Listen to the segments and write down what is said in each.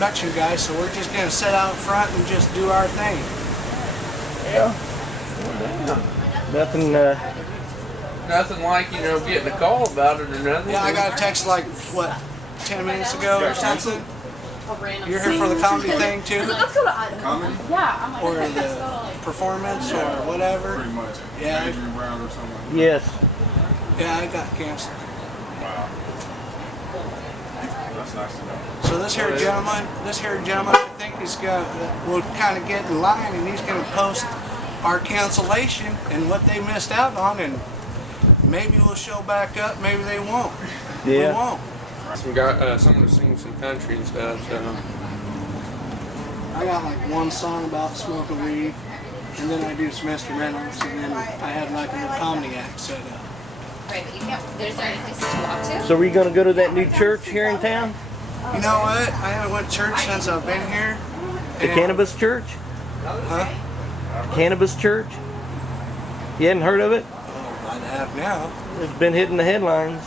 production guys, so we're just gonna sit out front and just do our thing. Yeah. Nothing. Nothing like, you know, getting a call about it or nothing. Yeah, I got a text like what, 10 minutes ago or something. You're here for the comedy thing too? Comedy? Yeah. Or the performance or whatever? Pretty much. Yeah. Adrian Brown or something. Yes. Yeah, I got canceled. Wow. That's nice to know. So this here gentleman, I think he's got, will kind of get in line, and he's going to post our cancellation and what they missed out on, and maybe we'll show back up, maybe they won't. Yeah. We won't. Some guy, someone to sing some country and stuff. So I got like one song about smoking weed, and then I do some instrumentals, and then I had like a little comedy act set up. Right, but you can't. There's any places to walk to. So we gonna go to that new church here in town? You know what? I haven't went to church since I've been here. The Cannabis Church? Huh? Cannabis Church? You hadn't heard of it? Oh, I'd have now. It's been hitting the headlines.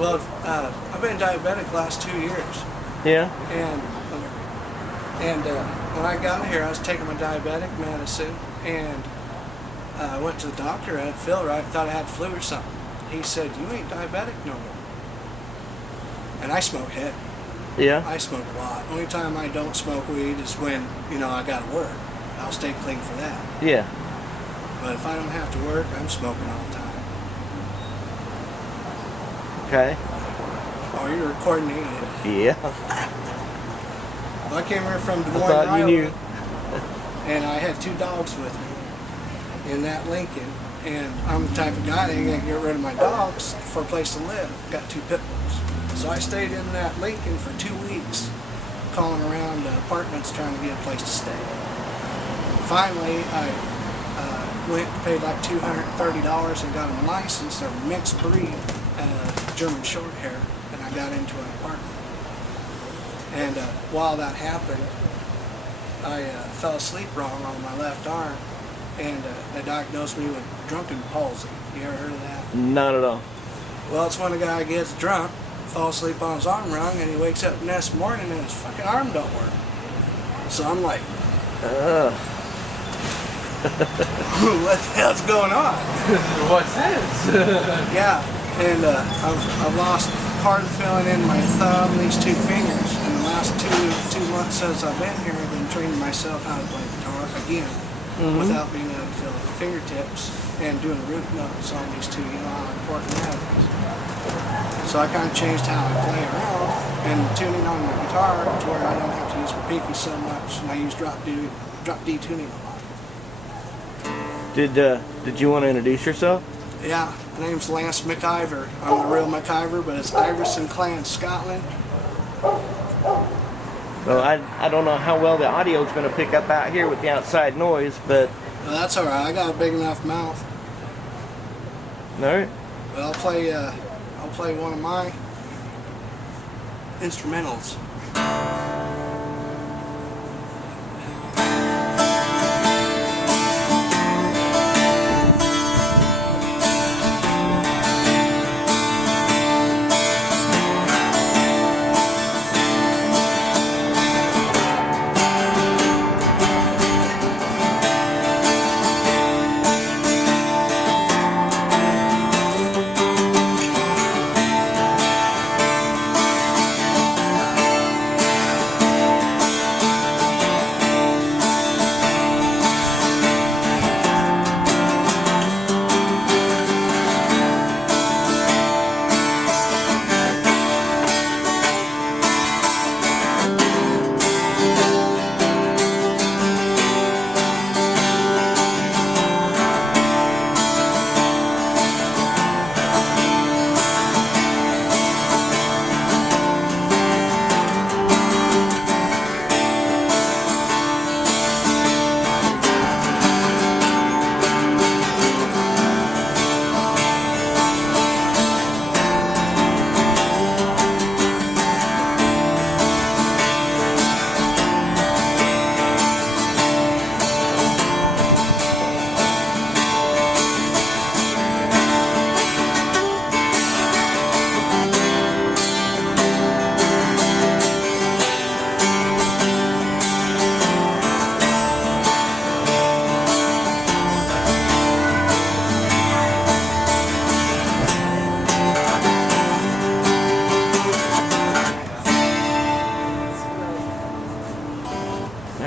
Well, I've been diabetic the last 2 years. Yeah. And when I got here, I was taking my diabetic medicine, and I went to the doctor. I didn't feel right. Thought I had flu or something. He said, "You ain't diabetic no more." And I smoke heavy. Yeah. I smoke a lot. Only time I don't smoke weed is when, you know, I got to work. I'll stay clean for that. Yeah. But if I don't have to work, I'm smoking all the time. Okay. Oh, you're recording it. Yeah. Well, I came here from Des I Moines, thought you Iowa, knew. and I had 2 dogs with me in that Lincoln. And I'm the type of guy that ain't gonna get rid of my dogs for a place to live. Got 2 pit bulls. So I stayed in that Lincoln for 2 weeks, calling around apartments trying to get a place to stay. Finally, I paid like $230 and got them licensed. They're mixed breed, German short hair, and I got into an apartment. And while that happened, I fell asleep wrong on my left arm, and they diagnosed me with drunken palsy. You ever heard of that? Not at all. Well, it's when a guy gets drunk, falls asleep on his arm wrong, and he wakes up the next morning and his fucking arm don't work. So I'm like, what the hell's going on? What's this? Yeah, and I've lost part of feeling in my thumb, these 2 fingers. And the last two months since I've been here, I've been training myself how to play guitar again, without being able to feel the fingertips, and doing root notes on these 2. You know how important that is. So I kind of changed how I play around and tuning on my guitar to where I don't have to use my pinky so much, and I use drop D tuning a lot. Did you want to introduce yourself? Yeah, my name's Lance McIver. I'm the real McIver, but it's Iverson Clan, Scotland. Well, I don't know how well the audio is going to pick up out here with the outside noise, but... Well, that's all right. I got a big enough mouth. All right. Well, I'll play one of my instrumentals.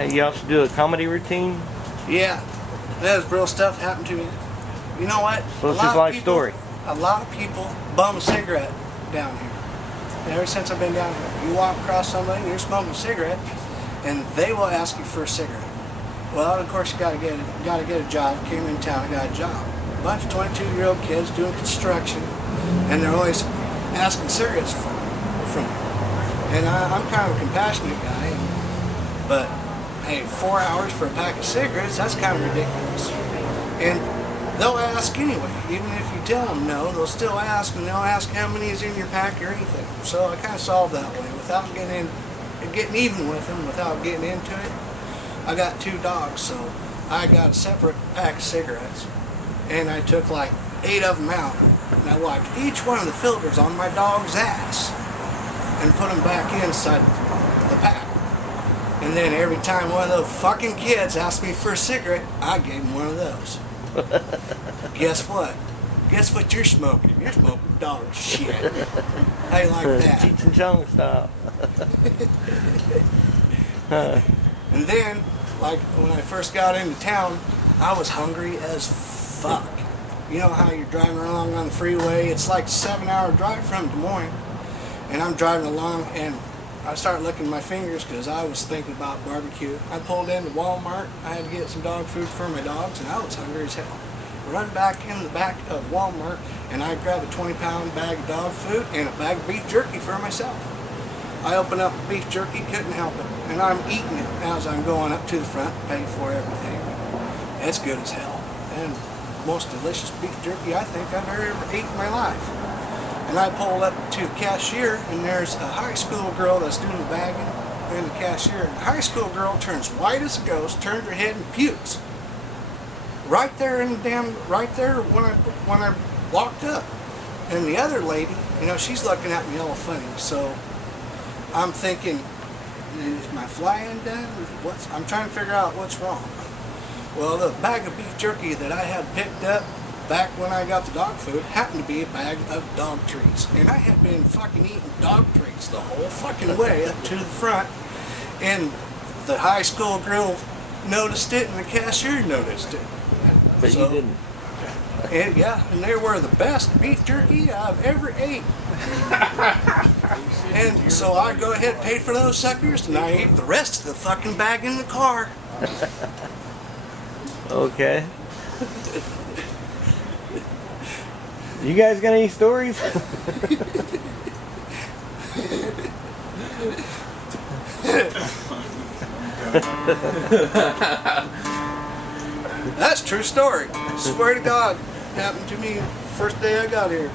You also do a comedy routine? Yeah, that is real stuff happened to me. You know what? So it's his life story. A lot of people bum a cigarette down here. And ever since I've been down here, you walk across somebody, you're smoking a cigarette, and they will ask you for a cigarette. Well, of course, you gotta get a job. Came in town, got a job. A bunch of 22-year-old kids doing construction, and they're always asking cigarettes from me. And I'm kind of a compassionate guy, but hey, 4 hours for a pack of cigarettes, that's kind of ridiculous. And they'll ask anyway. Even if you tell them no, they'll still ask, and they'll ask how many is in your pack or anything. So I kind of solved that way without getting even with them, without getting into it. I got 2 dogs, so I got a separate pack of cigarettes, and I took like 8 of them out, and I wiped each one of the filters on my dog's ass and put them back inside the pack. And then every time one of those fucking kids asked me for a cigarette, I gave them one of those. Guess what? Guess what you're smoking? You're smoking dog shit. How you like that? Cheech and Chong style. And then, like when I first got into town, I was hungry as fuck. You know how you're driving along on the freeway? It's like a 7-hour drive from Des Moines. And I'm driving along and I started licking my fingers because I was thinking about barbecue. I pulled into Walmart. I had to get some dog food for my dogs, and I was hungry as hell. Run back in the back of Walmart, and I grabbed a 20-pound bag of dog food and a bag of beef jerky for myself. I opened up beef jerky, couldn't help it, and I'm eating it as I'm going up to the front to pay for everything. It's good as hell, and most delicious beef jerky I think I've ever eaten in my life. And I pulled up to the cashier, and there's a high school girl that's doing the bagging and the cashier. And the high school girl turns white as a ghost, turns her head and pukes. Right there in the right there when I walked up. And the other lady, you know, she's looking at me all funny. So I'm thinking, is my fly-in done? I'm trying to figure out what's wrong. Well, the bag of beef jerky that I had picked up back when I got the dog food happened to be a bag of dog treats. And I had been fucking eating dog treats the whole fucking way up to the front. And the high school girl noticed it and the cashier noticed it. But So, you didn't. And yeah, and they were the best beef jerky I've ever ate. And so I go ahead and paid for those suckers, and I ate the rest of the fucking bag in the car. Okay. You guys got any stories? That's a true story. Swear to God, happened to me first day I got here.